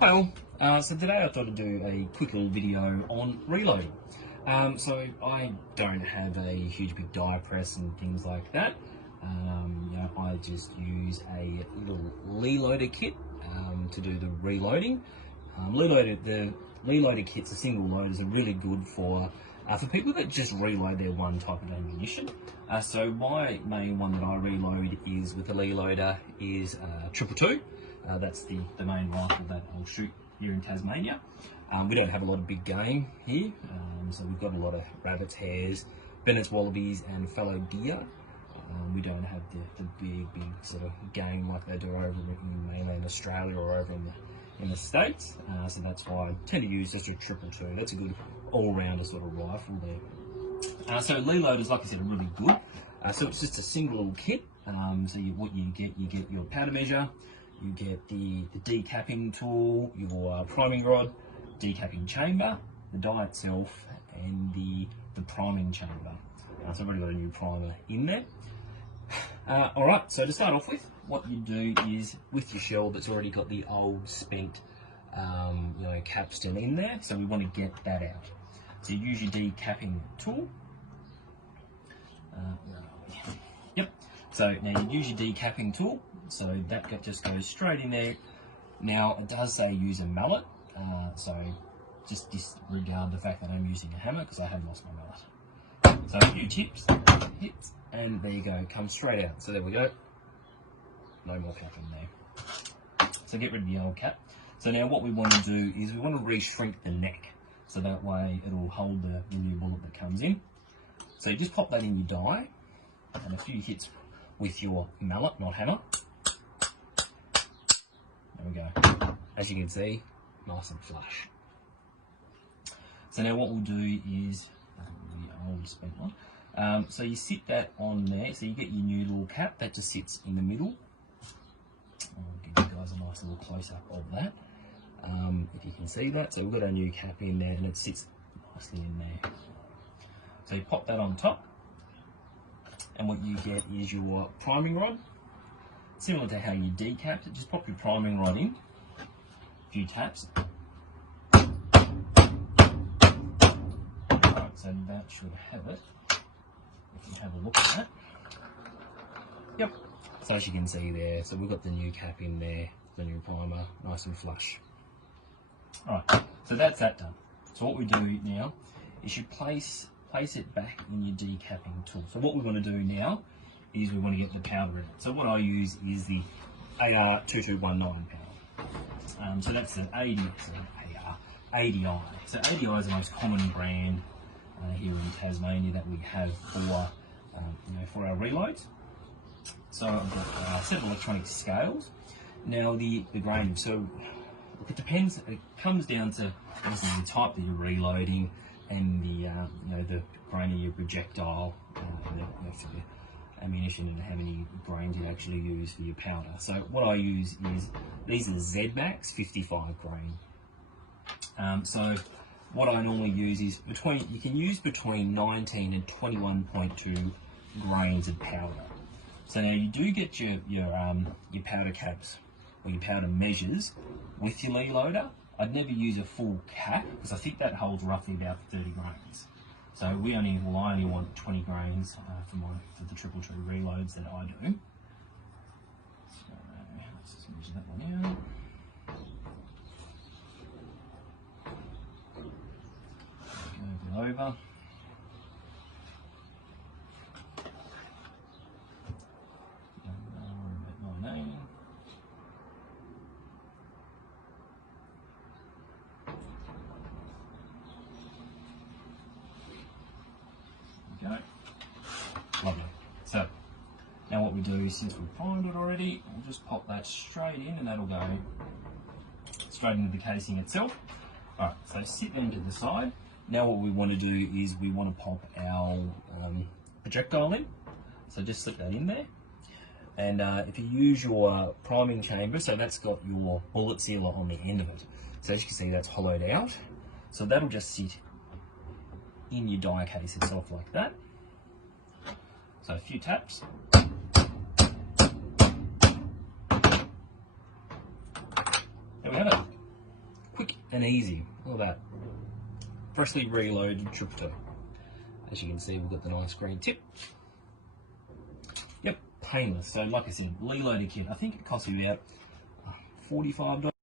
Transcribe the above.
Well, so today I thought I'd do a quick little video on reloading. So I don't have a huge big die press and things like that. I just use a little Leloader kit to do the reloading. The Leloader kits, the single loaders, are really good for people that just reload their one type of ammunition. So my main one that I reload is with the Leloader is 222. That's the main rifle that I'll shoot here in Tasmania. We don't have a lot of big game here, so we've got a lot of rabbits, hares, Bennett's wallabies and fallow deer. We don't have the big sort of game like they do over in mainland Australia or over in the States. So that's why I tend to use just a 222. That's a good all-rounder sort of rifle there. So Leloaders, like I said, are really good. So it's just a single little kit. So what you get your powder measure, you get the decapping tool, your priming rod, decapping chamber, the die itself, and the priming chamber. So I've already got a new primer in there. Alright, so to start off with, what you do is, with your shell that's already got the old spent capstan in there, so we want to get that out. So you use your decapping tool. Yep. So now you use your decapping tool, so that just goes straight in there. Now it does say use a mallet, so just disregard the fact that I'm using a hammer because I have lost my mallet. So a few tips, hits, and there you go, comes straight out. So there we go, no more cap in there. So get rid of the old cap. So now what we want to do is we want to re-shrink the neck, so that way it'll hold the new bullet that comes in. So you just pop that in your die, and a few hits with your mallet, not hammer. There we go. As you can see, nice and flush. So now what we'll do is, the old spent one. So you sit that on there, so you get your new little cap, that just sits in the middle. I'll give you guys a nice little close-up of that, if you can see that. So we've got our new cap in there, and it sits nicely in there. So you pop that on top, and what you get is your priming rod. Similar to how you decapped it, just pop your priming rod in, a few taps. Right, so that should have it, if you have a look at that. Yep, so as you can see there, so we've got the new cap in there, the new primer, nice and flush. Alright, so that's that done. So what we do now is you place it back in your decapping tool. So what we want to do now is we want to get the powder in it. So what I use is the AR2219 powder. So that's an ADI. So ADI is the most common brand here in Tasmania that we have for our reloads. So I've got a set of electronic scales. Now the grain. So it depends. It comes down to obviously the type that you're reloading and the grain of your projectile, and for the ammunition, and how many grains you actually use for your powder. So what I use is, these are Z-Max 55 grain. So what I normally use is you can use between 19 and 21.2 grains of powder. So now you do get your powder caps or your powder measures with your Leloader. I'd never use a full cap because I think that holds roughly about 30 grains. So I only want 20 grains for the 222 reloads that I do. So let's just measure that one out. Go over. Go. Lovely. So now what we do, since we've primed it already, we'll just pop that straight in, and that'll go straight into the casing itself. Alright, so sit them to the side. Now what we want to do is we want to pop our projectile in. So just slip that in there. And if you use your priming chamber, so that's got your bullet sealer on the end of it. So as you can see, that's hollowed out. So that'll just sit in your die case itself like that. So a few taps. There we have it. and easy. Look at that. Freshly reloaded Tripto. As you can see, we've got the nice green tip. Yep, painless. So like I said, reloaded kit. I think it cost me about $45.